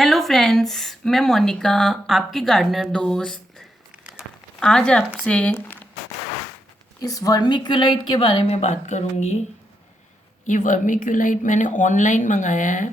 Hello friends, मैं मोनिका, आपकी gardener दोस्त। आज आपसे इस वर्मीक्यूलाइट के बारे में बात करूंगी। ये वर्मीक्यूलाइट मैंने ऑनलाइन मंगाया है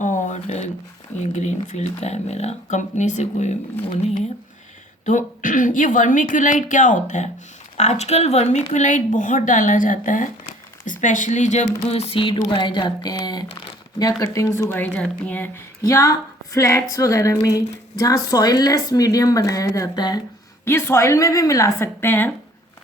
और ये ग्रीनफील्ड का है, मेरा कंपनी से कोई वो नहीं है। तो ये वर्मीक्यूलाइट क्या होता है? आजकल वर्मीक्यूलाइट बहुत डाला जाता है, स्पेशली जब सीड उगाए जाते हैं या कटिंग्स उगाई जाती हैं या फ्लैट्स वगैरह में जहाँ सॉइललेस मीडियम बनाया जाता है। ये सॉइल में भी मिला सकते हैं।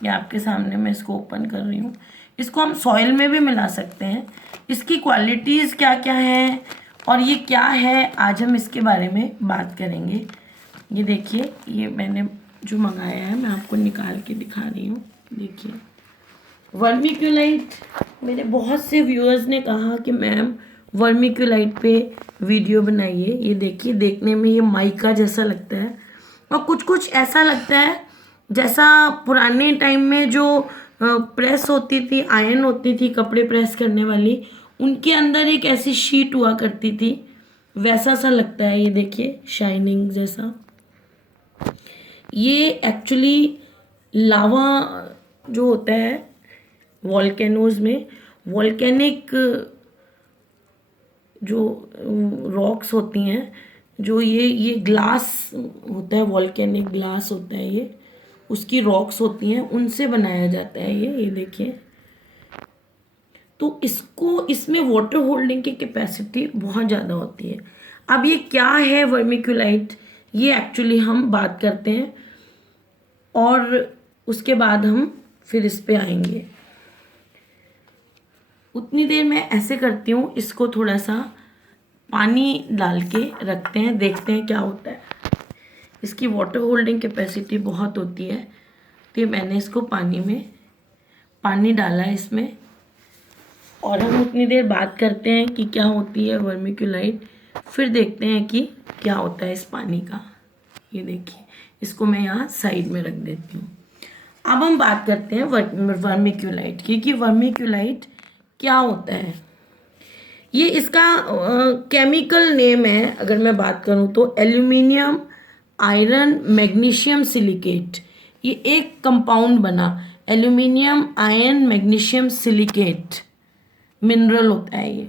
ये आपके सामने मैं इसको ओपन कर रही हूँ। इसको हम सॉइल में भी मिला सकते हैं। इसकी क्वालिटीज़ क्या क्या हैं और ये क्या है, आज हम इसके बारे में बात करेंगे। ये देखिए, ये मैंने जो मंगाया है मैं आपको निकाल के दिखा रही हूँ। देखिए, वर्मीक्यूलाइट, मेरे बहुत से व्यूअर्स ने कहा कि मैम वर्मीक्यूलाइट पे वीडियो बनाइए। ये देखिए, देखने में ये माइका जैसा लगता है और कुछ कुछ ऐसा लगता है जैसा पुराने टाइम में जो प्रेस होती थी, आयरन होती थी कपड़े प्रेस करने वाली, उनके अंदर एक ऐसी शीट हुआ करती थी, वैसा सा लगता है। ये देखिए, शाइनिंग जैसा। ये एक्चुअली लावा जो होता है वॉल्केनोज में, वॉल्केनिक जो रॉक्स होती हैं, जो ये ग्लास होता है, वॉल्केनिक ग्लास होता है, ये उसकी रॉक्स होती हैं, उनसे बनाया जाता है ये देखिए। तो इसमें वाटर होल्डिंग की कैपेसिटी बहुत ज़्यादा होती है। अब ये क्या है वर्मीक्यूलाइट, ये एक्चुअली हम बात करते हैं और उसके बाद हम फिर इस पे आएंगे। उतनी देर मैं ऐसे करती हूँ, इसको थोड़ा सा पानी डाल के रखते हैं, देखते हैं क्या होता है। इसकी वाटर होल्डिंग कैपेसिटी बहुत होती है। तो मैंने इसको पानी डाला है इसमें, और हम उतनी देर बात करते हैं कि क्या होती है वर्मीक्यूलाइट, फिर देखते हैं कि क्या होता है इस पानी का। ये देखिए, इसको मैं यहाँ साइड में रख देती हूँ। अब हम बात करते हैं वर्मीक्यूलाइट की कि वर्मीक्यूलाइट क्या होता है। ये इसका केमिकल नेम है, अगर मैं बात करूँ तो एल्यूमिनियम आयरन मैग्नीशियम सिलिकेट। ये एक कंपाउंड बना, aluminium iron magnesium silicate mineral होता है ये।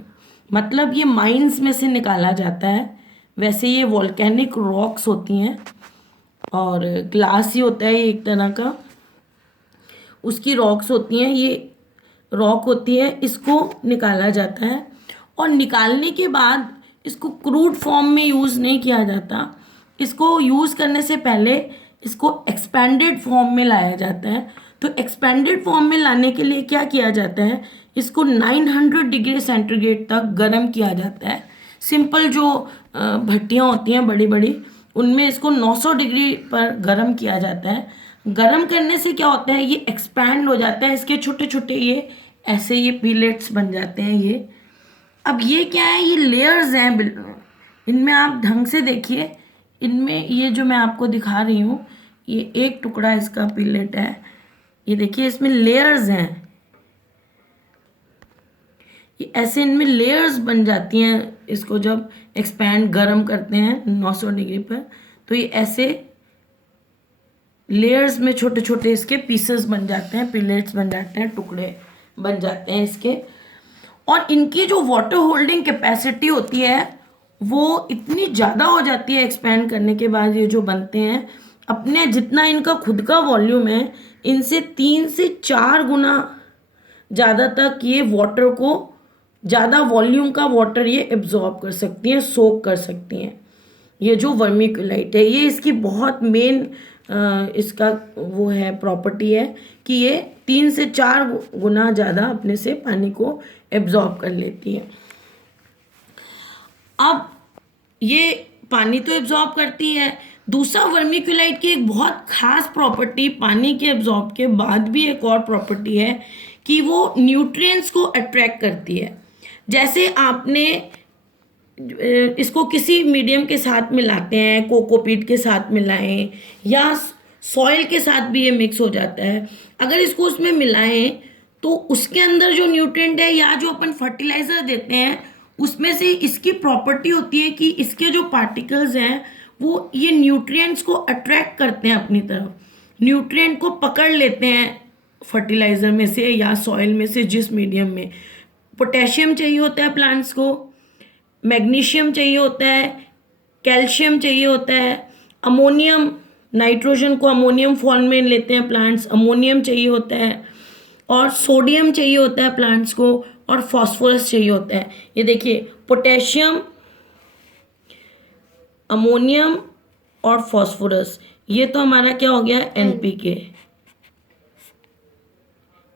मतलब ये माइंस में से निकाला जाता है। वैसे ये वॉल्केनिक रॉक्स होती हैं और ग्लास ही होता है ये एक तरह का, उसकी रॉक्स होती हैं, ये रॉक होती है, इसको निकाला जाता है। और निकालने के बाद इसको क्रूड फॉर्म में यूज़ नहीं किया जाता। इसको यूज़ करने से पहले इसको एक्सपेंडेड फॉर्म में लाया जाता है। तो एक्सपेंडेड फॉर्म में लाने के लिए क्या किया जाता है, इसको 900 डिग्री सेंटीग्रेड तक गर्म किया जाता है। सिंपल जो भट्टियाँ होती हैं बड़ी बड़ी, उनमें इसको 900 डिग्री पर गर्म किया जाता है। गर्म करने से क्या होता है, ये एक्सपैंड हो जाता है, इसके छोटे छोटे ये ऐसे ये पिलेट्स बन जाते हैं ये। अब ये क्या है, ये लेयर्स हैं, इनमें आप ढंग से देखिए। इनमें ये जो मैं आपको दिखा रही हूँ, ये एक टुकड़ा इसका पिलेट है। ये देखिए, इसमें लेयर्स हैं, ये ऐसे इनमें लेयर्स बन जाती हैं। इसको जब एक्सपैंड गर्म करते हैं 900 डिग्री पर, तो ये ऐसे लेयर्स में छोटे छोटे इसके पीसेस बन जाते हैं, पिलेट्स बन जाते हैं, टुकड़े बन जाते हैं इसके। और इनकी जो वाटर होल्डिंग कैपेसिटी होती है वो इतनी ज़्यादा हो जाती है एक्सपैंड करने के बाद। ये जो बनते हैं, अपने जितना इनका खुद का वॉल्यूम है, इनसे 3 से 4 गुना ज़्यादा तक ये वाटर को, ज़्यादा वॉल्यूम का वाटर ये एब्जॉर्ब कर सकती हैं, सोक कर सकती हैं। ये जो वर्मीक्यूलाइट है, ये इसकी बहुत मेन इसका वो है, प्रॉपर्टी है कि ये 3 से 4 गुना ज़्यादा अपने से पानी को एब्जॉर्ब कर लेती है। अब ये पानी तो एब्जॉर्ब करती है। दूसरा, वर्मीक्यूलाइट की एक बहुत खास प्रॉपर्टी, पानी के एब्जॉर्ब के बाद भी एक और प्रॉपर्टी है कि वो न्यूट्रिएंट्स को अट्रैक्ट करती है। जैसे आपने इसको किसी मीडियम के साथ मिलाते हैं, कोकोपीट के साथ मिलाएं या सॉइल के साथ भी ये मिक्स हो जाता है। अगर इसको उसमें मिलाएं तो उसके अंदर जो न्यूट्रिएंट है या जो अपन फर्टिलाइज़र देते हैं उसमें से इसकी प्रॉपर्टी होती है कि इसके जो पार्टिकल्स हैं वो ये न्यूट्रिएंट्स को अट्रैक्ट करते हैं अपनी तरफ, न्यूट्रिएंट को पकड़ लेते हैं फर्टिलाइज़र में से या सॉइल में से, जिस मीडियम में। पोटेशियम चाहिए होता है प्लांट्स को, मैग्नीशियम चाहिए होता है, कैल्शियम चाहिए होता है, अमोनियम, नाइट्रोजन को अमोनियम फॉर्म में लेते हैं प्लांट्स, अमोनियम चाहिए होता है, और सोडियम चाहिए होता है प्लांट्स को, और फास्फोरस चाहिए होता है। ये देखिए, पोटेशियम, अमोनियम और फास्फोरस, ये तो हमारा क्या हो गया, एनपीके।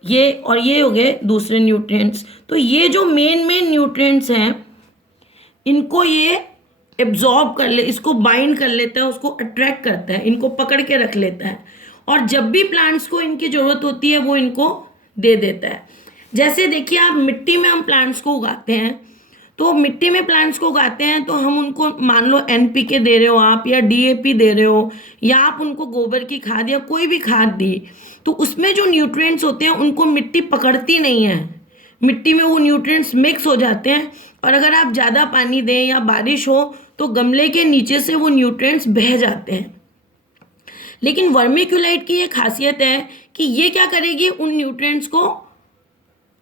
ये हो गए दूसरे न्यूट्रिएंट्स। तो ये जो मेन न्यूट्रिएंट्स हैं, इनको ये एब्जॉर्ब कर ले, इसको बाइंड कर लेता है, उसको अट्रैक्ट करता है, इनको पकड़ के रख लेता है, और जब भी प्लांट्स को इनकी ज़रूरत होती है वो इनको दे देता है। जैसे देखिए, आप मिट्टी में हम प्लांट्स को उगाते हैं, तो मिट्टी में प्लांट्स को उगाते हैं तो हम उनको, मान लो एनपीके दे रहे हो आप, या डीएपी दे रहे हो, या आप उनको गोबर की खाद या कोई भी खाद दी, तो उसमें जो न्यूट्रिएंट्स होते हैं उनको मिट्टी पकड़ती नहीं है, मिट्टी में वो न्यूट्रिएंट्स मिक्स हो जाते हैं, और अगर आप ज़्यादा पानी दें या बारिश हो तो गमले के नीचे से वो न्यूट्रिएंट्स बह जाते हैं। लेकिन वर्मीक्यूलाइट की ये खासियत है कि ये क्या करेगी, उन न्यूट्रिएंट्स को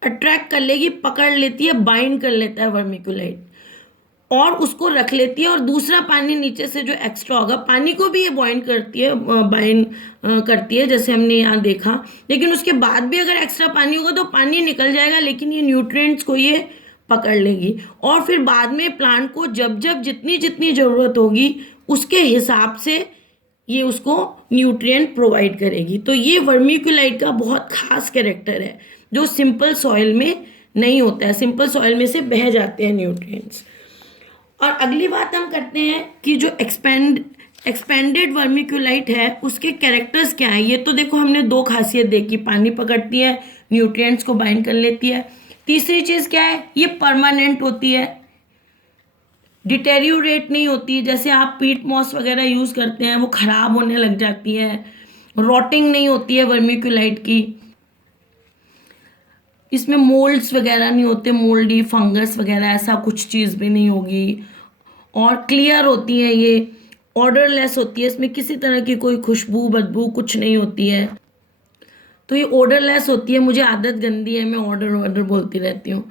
अट्रैक्ट कर लेगी, पकड़ लेती है, बाइंड कर लेता है वर्मीक्यूलाइट, और उसको रख लेती है, और दूसरा पानी नीचे से जो एक्स्ट्रा होगा, पानी को भी ये बाइंड करती है जैसे हमने यहाँ देखा, लेकिन उसके बाद भी अगर एक्स्ट्रा पानी होगा तो पानी निकल जाएगा, लेकिन ये न्यूट्रिएंट्स को ये पकड़ लेगी, और फिर बाद में प्लांट को जब जब जितनी जितनी ज़रूरत होगी उसके हिसाब से ये उसको न्यूट्रिएंट प्रोवाइड करेगी। तो ये वर्मीक्यूलाइट का बहुत खास कैरेक्टर है जो सिंपल सॉइल में नहीं होता है, सिंपल सॉइल में से बह जाते हैं न्यूट्रिएंट्स। और अगली बात हम करते हैं कि जो एक्सपेंडेड वर्मीक्यूलाइट है उसके कैरेक्टर्स क्या हैं। ये तो देखो हमने दो खासियत देखी, पानी पकड़ती है, न्यूट्रिएंट्स को बाइंड कर लेती है। तीसरी चीज़ क्या है, ये परमानेंट होती है, डिटेरियोरेट नहीं होती। जैसे आप पीट मॉस वगैरह यूज़ करते हैं वो ख़राब होने लग जाती है, रॉटिंग नहीं होती है वर्मीक्यूलाइट की। इसमें मोल्ड्स वगैरह नहीं होते, मोल्डी फंगस वगैरह ऐसा कुछ चीज़ भी नहीं होगी, और क्लियर होती है, ये ऑर्डरलेस होती है, इसमें किसी तरह की कोई खुशबू बदबू कुछ नहीं होती है। तो ये ऑर्डरलेस होती है, मुझे आदत गंदी है, मैं ऑर्डर बोलती रहती हूँ।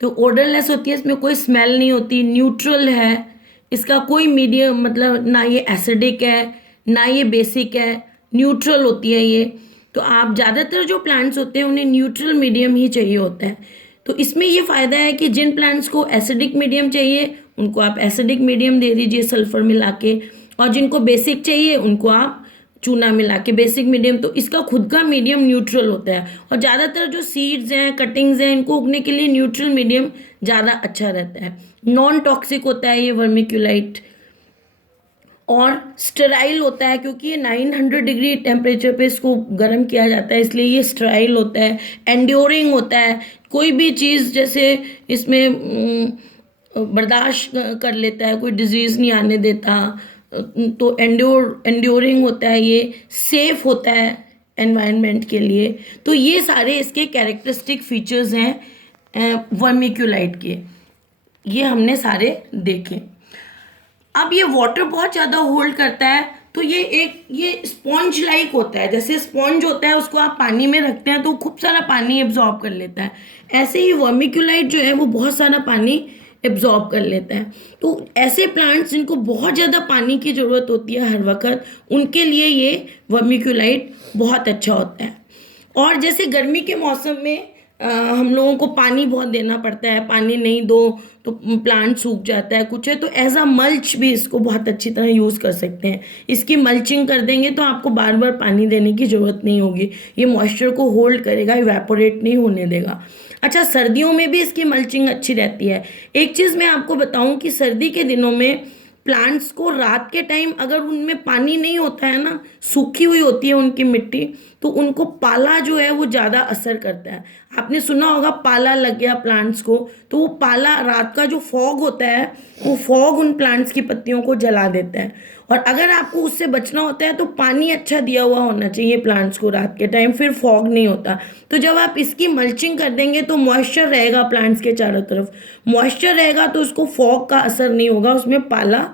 तो ऑर्डरलेस होती है, इसमें कोई स्मेल नहीं होती, न्यूट्रल है, इसका कोई मीडियम, मतलब ना ये एसिडिक है ना ये बेसिक है, न्यूट्रल होती है ये। तो आप ज़्यादातर जो प्लांट्स होते हैं उन्हें न्यूट्रल मीडियम ही चाहिए होता है। तो इसमें ये फ़ायदा है कि जिन प्लांट्स को एसिडिक मीडियम चाहिए उनको आप एसिडिक मीडियम दे दीजिए सल्फ़र मिला के, और जिनको बेसिक चाहिए उनको आप चूना मिला के बेसिक मीडियम। तो इसका खुद का मीडियम न्यूट्रल होता है, और ज़्यादातर जो सीड्स हैं, कटिंग्स हैं, इनको उगने के लिए न्यूट्रल मीडियम ज़्यादा अच्छा रहता है। नॉन टॉक्सिक होता है ये वर्मीक्यूलाइट, और स्टेराइल होता है क्योंकि ये 900 डिग्री टेम्परेचर पे इसको गर्म किया जाता है, इसलिए ये स्टेराइल होता है। एंड्योरिंग होता है, कोई भी चीज़ जैसे इसमें बर्दाश्त कर लेता है, कोई डिजीज़ नहीं आने देता। तो एंड्योरिंग होता है, ये सेफ होता है एनवायरनमेंट के लिए। तो ये सारे इसके कैरेक्टरिस्टिक फीचर्स हैं वर्मीक्यूलाइट के, ये हमने सारे देखे। अब ये वाटर बहुत ज़्यादा होल्ड करता है, तो ये स्पॉन्ज लाइक होता है। जैसे स्पॉन्ज होता है उसको आप पानी में रखते हैं तो खूब सारा पानी एब्जॉर्ब कर लेता है, ऐसे ही वर्मीक्यूलाइट जो है वो बहुत सारा पानी एब्जॉर्ब कर लेता है। तो ऐसे प्लांट्स जिनको बहुत ज़्यादा पानी की ज़रूरत होती है हर वक्त, उनके लिए ये वर्मीक्यूलाइट बहुत अच्छा होता है। और जैसे गर्मी के मौसम में हम लोगों को पानी बहुत देना पड़ता है, पानी नहीं दो तो प्लांट सूख जाता है कुछ है, तो एज अ मल्च भी इसको बहुत अच्छी तरह यूज़ कर सकते हैं। इसकी मल्चिंग कर देंगे तो आपको बार बार पानी देने की ज़रूरत नहीं होगी, ये मॉइस्चर को होल्ड करेगा, इवेपोरेट नहीं होने देगा। अच्छा, सर्दियों में भी इसकी मल्चिंग अच्छी रहती है। एक चीज़ मैं आपको बताऊं कि सर्दी के दिनों में प्लांट्स को रात के टाइम अगर उनमें पानी नहीं होता है ना, सूखी हुई होती है उनकी मिट्टी, तो उनको पाला जो है वो ज़्यादा असर करता है। आपने सुना होगा पाला लग गया प्लांट्स को, तो वो पाला, रात का जो फॉग होता है वो फॉग उन प्लांट्स की पत्तियों को जला देता है। और अगर आपको उससे बचना होता है तो पानी अच्छा दिया हुआ होना चाहिए प्लांट्स को रात के टाइम, फिर फॉग नहीं होता। तो जब आप इसकी मल्चिंग कर देंगे तो मॉइस्चर रहेगा प्लांट्स के चारों तरफ, मॉइस्चर रहेगा तो उसको फॉग का असर नहीं होगा, उसमें पाला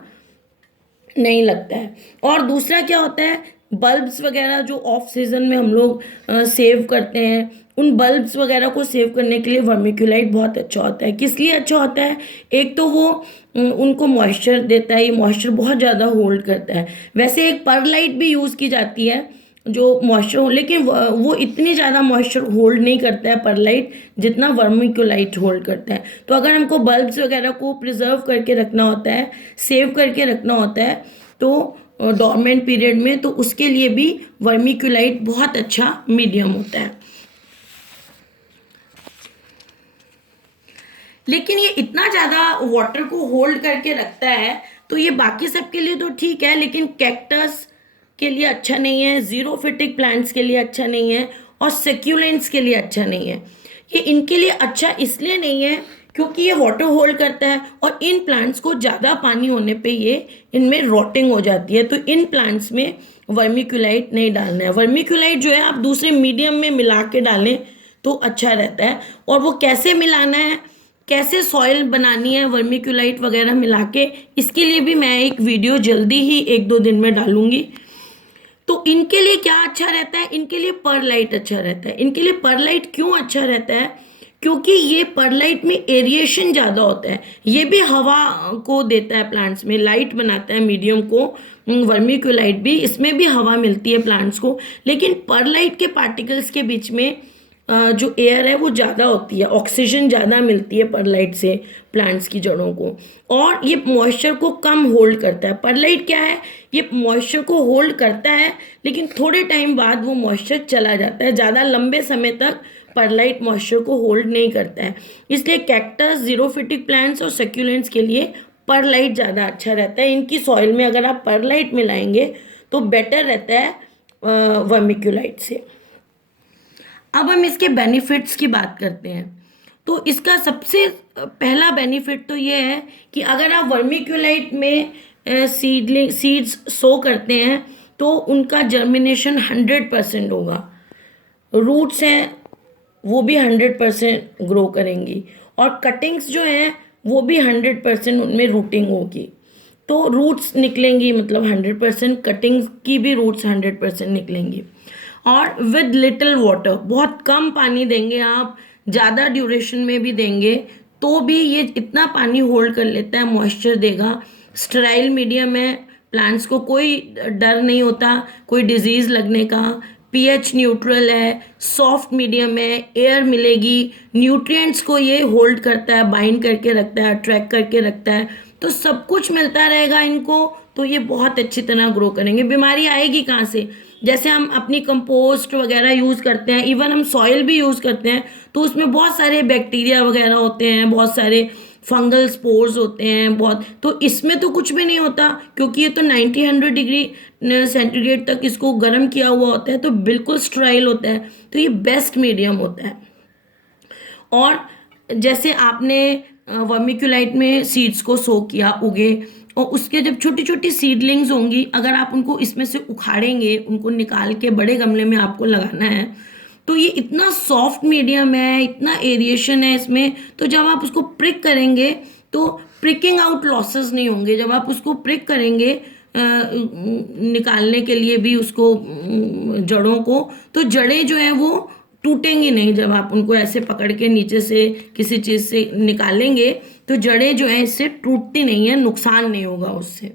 नहीं लगता है। और दूसरा क्या होता है, बल्ब्स वगैरह जो ऑफ सीजन में हम लोग सेव करते हैं, उन बल्ब्स वगैरह को सेव करने के लिए वर्मिक्यूलाइट बहुत अच्छा होता है। किस लिए अच्छा होता है, एक तो वो उनको मॉइस्चर देता है, ये मॉइस्चर बहुत ज़्यादा होल्ड करता है। वैसे एक परलाइट भी यूज़ की जाती है जो मॉइस्चर हो, लेकिन वो इतनी ज़्यादा मॉइस्चर होल्ड नहीं करता है परलाइट जितना वर्मिक्यूलाइट होल्ड करता है। तो अगर हमको बल्ब्स वगैरह को प्रिजर्व करके रखना होता है, सेव करके रखना होता है, तो डोरमेंट पीरियड में, तो उसके लिए भी वर्मिक्यूलाइट बहुत अच्छा मीडियम होता है। लेकिन ये इतना ज़्यादा वाटर को होल्ड करके रखता है, तो ये बाकी सब के लिए तो ठीक है, लेकिन कैक्टस के लिए अच्छा नहीं है, जीरोफिटिक प्लांट्स के लिए अच्छा नहीं है, और सेक्यूलेंट्स के लिए अच्छा नहीं है। ये इनके लिए अच्छा इसलिए नहीं है क्योंकि ये वाटर होल्ड करता है, और इन प्लांट्स को ज़्यादा पानी होने पे ये इनमें रॉटिंग हो जाती है। तो इन प्लांट्स में वर्मिक्यूलाइट नहीं डालना है। वर्मिक्यूलाइट जो है आप दूसरे मीडियम में मिला के डालें तो अच्छा रहता है। और वो कैसे मिलाना है, कैसे सॉइल बनानी है वर्मिक्यूलाइट वगैरह मिला के, इसके लिए भी मैं एक वीडियो जल्दी ही 1-2 दिन में डालूंगी। तो इनके लिए क्या अच्छा रहता है, इनके लिए परलाइट अच्छा रहता है। इनके लिए परलाइट क्यों अच्छा रहता है, क्योंकि ये परलाइट में एरिएशन ज़्यादा होता है, ये भी हवा को देता है प्लांट्स में, लाइट बनाता है मीडियम को। वर्मिक्यूलाइट भी, इसमें भी हवा मिलती है प्लांट्स को, लेकिन परलाइट के पार्टिकल्स के बीच में जो एयर है वो ज़्यादा होती है, ऑक्सीजन ज़्यादा मिलती है परलाइट से प्लांट्स की जड़ों को, और ये मॉइस्चर को कम होल्ड करता है। परलाइट क्या है, ये मॉइस्चर को होल्ड करता है, लेकिन थोड़े टाइम बाद वो मॉइस्चर चला जाता है, ज़्यादा लंबे समय तक परलाइट मॉइस्चर को होल्ड नहीं करता है। इसलिए कैक्टस, जीरोफिटिक प्लांट्स और सेक्यूलेंट्स के लिए परलाइट ज़्यादा अच्छा रहता है। इनकी सॉइल में अगर आप परलाइट मिलाएंगे तो बेटर रहता है वर्मिक्यूलाइट से। अब हम इसके बेनिफिट्स की बात करते हैं। तो इसका सबसे पहला बेनिफिट तो ये है कि अगर आप वर्मिक्यूलाइट में सीड्स सो करते हैं तो उनका जर्मिनेशन 100% होगा, रूट्स हैं वो भी 100% ग्रो करेंगी, और कटिंग्स जो हैं वो भी 100% उनमें रूटिंग होगी। तो रूट्स निकलेंगी, मतलब 100%, कटिंग्स की भी रूट्स 100% निकलेंगी। और विद लिटिल वाटर, बहुत कम पानी देंगे आप, ज़्यादा ड्यूरेशन में भी देंगे तो भी ये इतना पानी होल्ड कर लेता है, मॉइस्चर देगा। स्टेराइल मीडियम है, प्लांट्स को कोई डर नहीं होता कोई डिजीज़ लगने का। पीएच न्यूट्रल है, सॉफ्ट मीडियम है, एयर मिलेगी, न्यूट्रिएंट्स को ये होल्ड करता है, बाइंड करके रखता है, अट्रैक्ट करके रखता है, तो सब कुछ मिलता रहेगा इनको। तो ये बहुत अच्छी तरह ग्रो करेंगे। बीमारी आएगी कहाँ से, जैसे हम अपनी कंपोस्ट वगैरह यूज़ करते हैं, इवन हम सॉइल भी यूज़ करते हैं, तो उसमें बहुत सारे बैक्टीरिया वगैरह होते हैं, बहुत सारे फंगल स्पोर्स होते हैं बहुत। तो इसमें तो कुछ भी नहीं होता क्योंकि ये तो 90-100 डिग्री सेंटीग्रेड तक इसको गर्म किया हुआ होता है, तो बिल्कुल स्ट्राइल होता है। तो ये बेस्ट मीडियम होता है। और जैसे आपने वर्मिक्यूलाइट में सीड्स को सो किया, उगे, और उसके जब छोटी छोटी सीडलिंग्स होंगी, अगर आप उनको इसमें से उखाड़ेंगे, उनको निकाल के बड़े गमले में आपको लगाना है, तो ये इतना सॉफ्ट मीडियम है, इतना एरिएशन है इसमें, तो जब आप उसको प्रिक करेंगे तो प्रिकिंग आउट लॉसेस नहीं होंगे। जब आप उसको प्रिक करेंगे निकालने के लिए भी उसको, जड़ों को, तो जड़ें जो हैं वो टूटेंगी नहीं। जब आप उनको ऐसे पकड़ के नीचे से किसी चीज़ से निकालेंगे तो जड़ें जो हैं इससे टूटती नहीं है, नुकसान नहीं होगा उससे।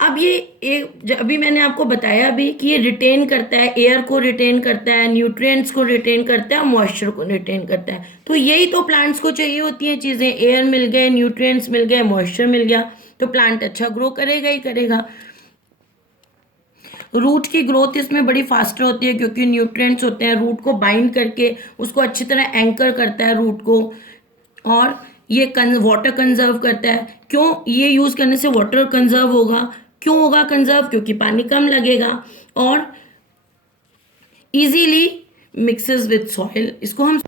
अब ये अभी मैंने आपको बताया भी कि ये रिटेन करता है, एयर को रिटेन करता है, न्यूट्रिएंट्स को रिटेन करता है, और मॉइस्चर को रिटेन करता है। तो यही तो प्लांट्स को चाहिए होती हैं चीज़ें, एयर मिल गए, न्यूट्रिएंट्स मिल गए, मॉइस्चर मिल गया, तो प्लांट अच्छा ग्रो करेगा ही करेगा। रूट की ग्रोथ इसमें बड़ी फास्टर होती है क्योंकि न्यूट्रिएंट्स होते हैं, रूट को बाइंड करके उसको अच्छी तरह एंकर करता है रूट को। और ये वाटर कंजर्व करता है। क्यों ये यूज़ करने से वाटर कंजर्व होगा? क्यों होगा कंजर्व? क्योंकि पानी कम लगेगा और इजीली मिक्सेस विद सॉइल, इसको हम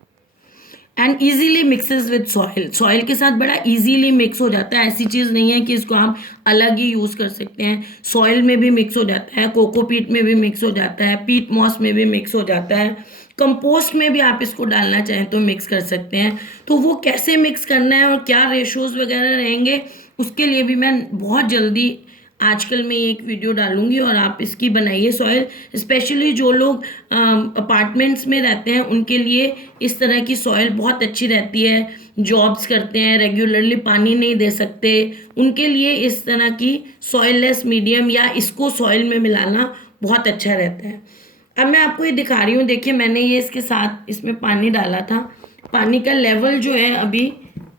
and easily mixes with soil, soil के साथ बड़ा इजीली मिक्स हो जाता है। ऐसी चीज़ नहीं है कि इसको हम अलग ही यूज़ कर सकते हैं, सॉइल में भी मिक्स हो जाता है, कोकोपीट में भी मिक्स हो जाता है, पीट मॉस में भी मिक्स हो जाता है, कंपोस्ट में भी आप इसको डालना चाहें तो मिक्स कर सकते हैं। तो वो कैसे मिक्स करना है और क्या रेशोज़ वगैरह रहेंगे, उसके लिए भी मैं बहुत जल्दी आजकल मैं एक वीडियो डालूंगी और आप इसकी बनाइए सॉइल। स्पेशली जो लोग अपार्टमेंट्स में रहते हैं उनके लिए इस तरह की सॉइल बहुत अच्छी रहती है। जॉब्स करते हैं, रेगुलरली पानी नहीं दे सकते, उनके लिए इस तरह की सॉइललेस मीडियम या इसको सॉइल में मिलाना बहुत अच्छा रहता है। अब मैं आपको ये दिखा रही हूँ, देखिए मैंने ये इसके साथ इसमें पानी डाला था, पानी का लेवल जो है अभी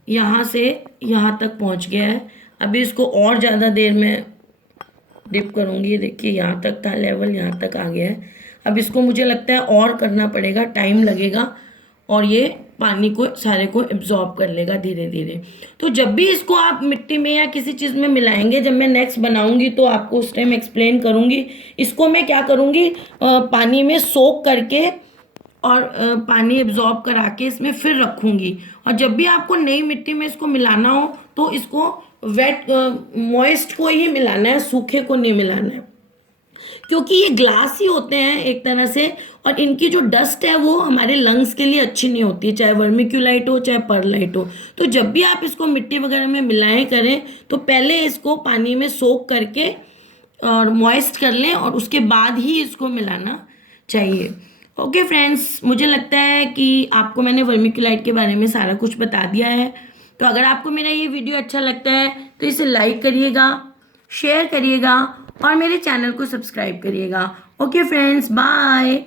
यहाँ से यहाँ तक पहुँच गया है। अभी इसको और ज़्यादा देर में डिप करूँगी। देखिए यहाँ तक था लेवल, यहाँ तक आ गया है। अब इसको मुझे लगता है और करना पड़ेगा, टाइम लगेगा और ये पानी को सारे को एब्जॉर्ब कर लेगा धीरे धीरे। तो जब भी इसको आप मिट्टी में या किसी चीज़ में मिलाएंगे, जब मैं नेक्स्ट बनाऊंगी तो आपको उस टाइम एक्सप्लेन करूंगी। इसको मैं क्या करूंगी, पानी में सोक करके और पानी एब्जॉर्ब करा के इसमें फिर रखूंगी। और जब भी आपको नई मिट्टी में इसको मिलाना हो तो इसको वेट मॉइस्ट को ही मिलाना है, सूखे को नहीं मिलाना है, क्योंकि ये ग्लास ही होते हैं एक तरह से और इनकी जो डस्ट है वो हमारे लंग्स के लिए अच्छी नहीं होती है, चाहे वर्मिक्यूलाइट हो चाहे परलाइट हो। तो जब भी आप इसको मिट्टी वगैरह में मिलाएं करें तो पहले इसको पानी में सोक करके और मॉइस्ट कर लें और उसके बाद ही इसको मिलाना चाहिए। ओके फ्रेंड्स, मुझे लगता है कि आपको मैंने वर्मिक्यूलाइट के बारे में सारा कुछ बता दिया है। तो अगर आपको मेरा ये वीडियो अच्छा लगता है तो इसे लाइक करिएगा, शेयर करिएगा और मेरे चैनल को सब्सक्राइब करिएगा। Okay friends, bye.